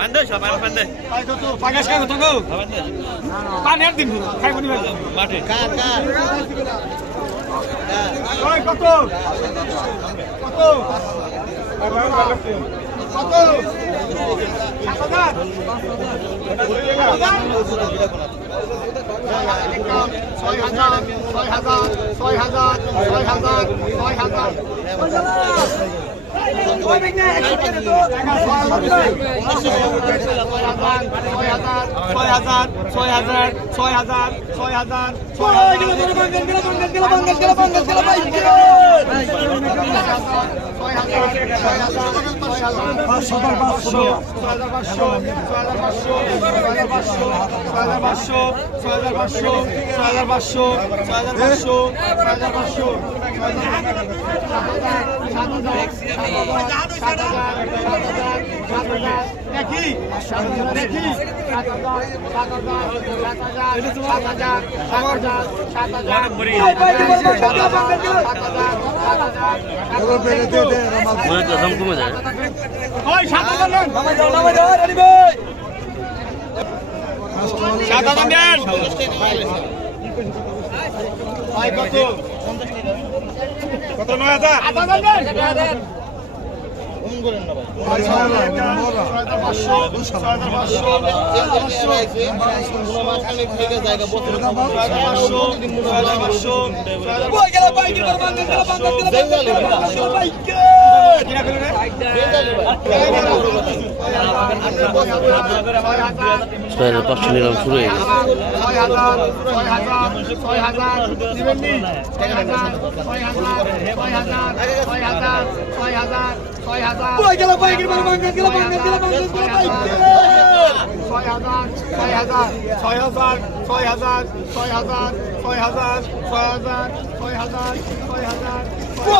বান্দে সব আর বান্দে পাই তো পাগাস কা তো গো বান্দে পান এর ছয় হাজার ছয় হাজার ছয় হাজার ছয় হাজার ছয় হাজার ছয় হাজার ছয় হাজার ছয় হাজার ছয় হাজার পাঁচশো সাত হাজার সাত হাজার সাত হাজার। দেখি দেখি সাত হাজার। সাত হাজার সাত হাজার সাত হাজার। সাত হাজার সাত হাজার সাত হাজার সাত হাজার Boleh tu sama kuma যায় ওই সাত হাজার নেন সাত হাজার নেন ভাই কত কত নয় হাজার। করেন না ভাই জায়গা ছয় হাজার পাঁচশো নিলাম শুরু হয়ে গেছে ছয় হাজার ছয় হাজার ছয় হাজার ছয় হাজার ছয় হাজার ছয় হাজার ছয় হাজার ছয় হাজার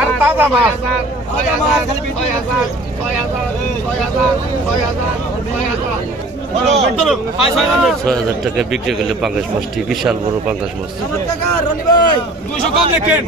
আর তাজা মাছ। তাজা মাছ। ছয় হাজার টাকা বিক্রি করলে পাঙ্গাস মাছটি বিশাল বড় পাঙ্গাস মাছ। দুশো কম লেখেন